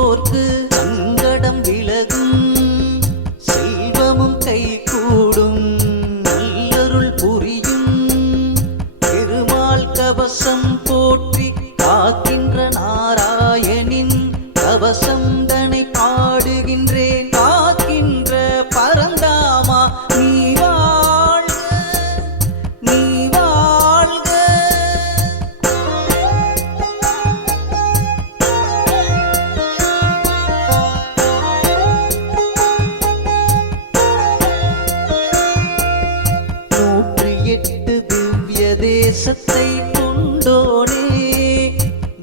செய்வோர்க்கு சங்கடம் விலகும், செல்வமும் கைகூடும், நல்லருள் புரியும் பெருமாள் கவசம் போற்றி காக்கின்ற நாராயணின் கவசம் தனை பாடுகின்றேன். காக்கின்ற பரந்தாமா நீ வாழ்க, நீ வாழ்க. நூற்றி எட்டு திவ்ய தேசத்தை கொண்டோனே,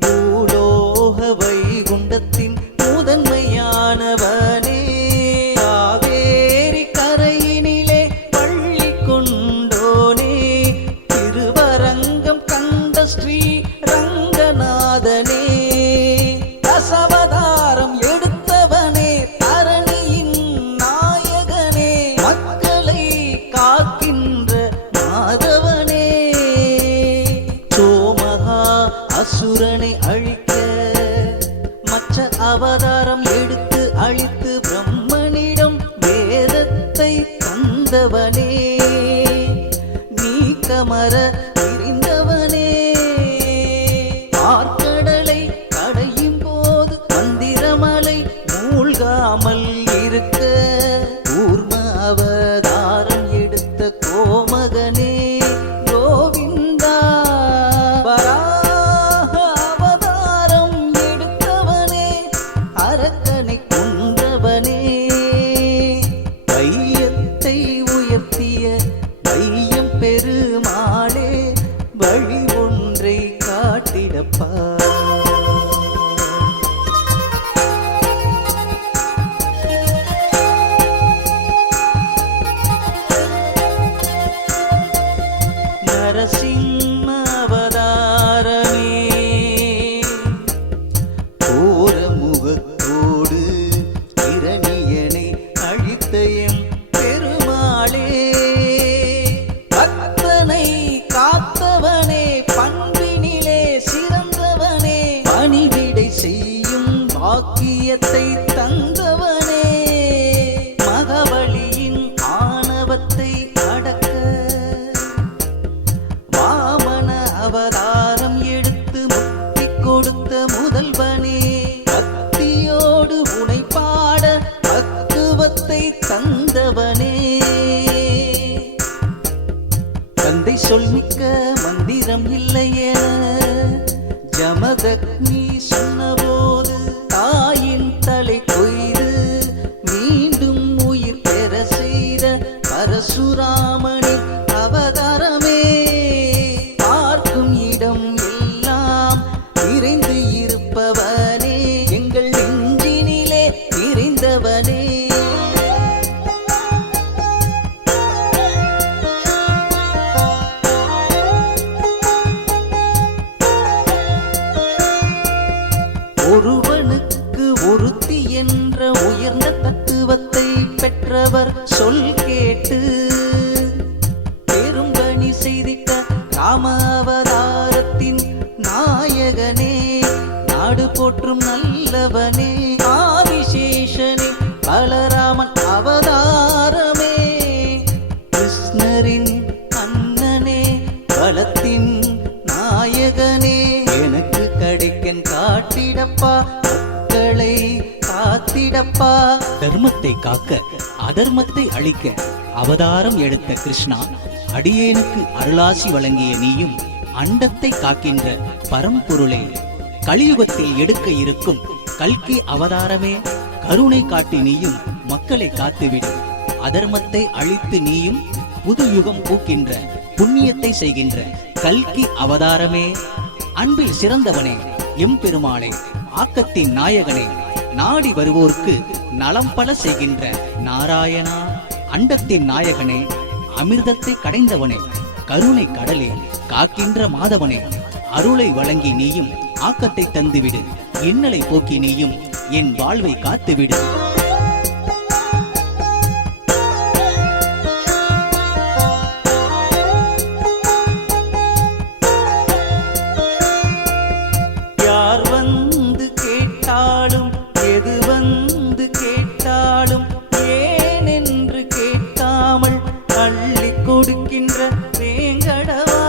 பூலோக வைகுண்டத்தின் முதன்மையானவனே, காவேரி கரையினிலே பள்ளி கொண்டோனே, திருவரங்கம் கண்ட ஸ்ரீ ரங்கநாதனே, தசவதாரம் எடுத்தவனே, தரணியின் நாயகனே, மக்களை காக்கின்ற மாதவனே, சோமகா அசுரனை அழிக்க மச்ச அவதாரம் எடுத்து அழித்து பிரம்மனிடம் வேதத்தை தந்தவனே, நீக்கமர தெரிந்தவனே, ஆர்க்கடலை கடையும் போது மந்திரமலை மூழ்காமல் இருக்க கூர்ம அவதாரம் எடுத்த கோமகனே கோவிந்தா, வராக அவதாரம் எடுத்தவனே, அரக்கனை கொன்றவனே, வையத்தை உயர்த்திய வையம் பெருமாளே, வழி ஒன்றை காட்டிடப்பா. நரசிம்ம அவதாரமே, கோரமுகத்தோடு இரணியனை அழித்த எம் பெருமாளே, பக்தனை காத்தவனே, பண்பினிலே சிறந்தவனே, பணிவிடை செய்யும் பாக்கியத்தை தந்தவனே, மகவலியின் ஆணவத்தை அடக்க வாமன அவதாரம் எடுத்து முக்தி கொடுத்த முதல்வனே, பக்தியோடு உனை பாட பக்குவத்தை தந்தவனே, தந்தை சொல்மிக்க மந்திரம் இல்லை என ஜமதக்னி சொன்னபோது தாயின் தலை கொய்து மீண்டும் உயிர் பெற செய்த பரசுராமனின் அவதாரமே, பார்க்கும் இடம் எல்லாம் நிறைந்து இருப்பவனே, எங்கள் நெஞ்சினிலே நிறைந்தவனே, ஒருவனுக்கு ஒருத்தி என்ற உயர்ந்த தத்துவத்தை பெற்றவர் சொல் கேட்டு பெரும்பணி செய்திட்ட ராம அவதாரத்தின் நாயகனே, நாடு போற்றும் நல்லவனே, ஆதிசேஷனே, பலராமன் அவதாரமே, கிருஷ்ணரின் அண்ணனே, பலத்தின் நாயகனே, எனக்கு கிடைக்கன் காட்டிடப்பா, மக்களை காத்திடப்பா. தர்மத்தை காக்க அதர்மத்தை அழிக்க அவதாரம் எடுத்த கிருஷ்ணா, அடியேனுக்கு அருளாசி வழங்கிய நீயும் அண்டத்தை காக்கின்ற பரம்பொருளே, கலியுகத்தில் எடுக்க இருக்கும் கல்கி அவதாரமே, கருணை காட்டி நீயும் மக்களை காத்துவிடு, அதர்மத்தை அழித்து நீயும் புது யுகம் பூக்கின்ற புண்ணியத்தை செய்கின்ற கல்கி அவதாரமே, அன்பில் சிறந்தவனே, எம்பெருமாளே, ஆக்கத்தின் நாயகனே, நாடி வருவோர்க்கு நலம் பல செய்கின்ற நாராயணா, அண்டத்தின் நாயகனே, அமிர்தத்தை கடைந்தவனே, கருணை கடலே, காக்கின்ற மாதவனே, அருளை வழங்கி நீயும் ஆக்கத்தை தந்துவிடு, இன்னலை போக்கி நீயும் என் வாழ்வை காத்துவிடு. யார் வந்து கேட்டாலும் எது வந்து கேட்டாலும் ஏன் என்று கேட்காமல் அள்ளி கொடுக்கின்ற வேங்கடவா,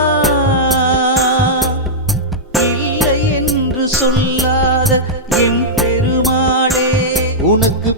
இல்லை என்று சொல்லாத எம் பெருமாளே, உனக்கு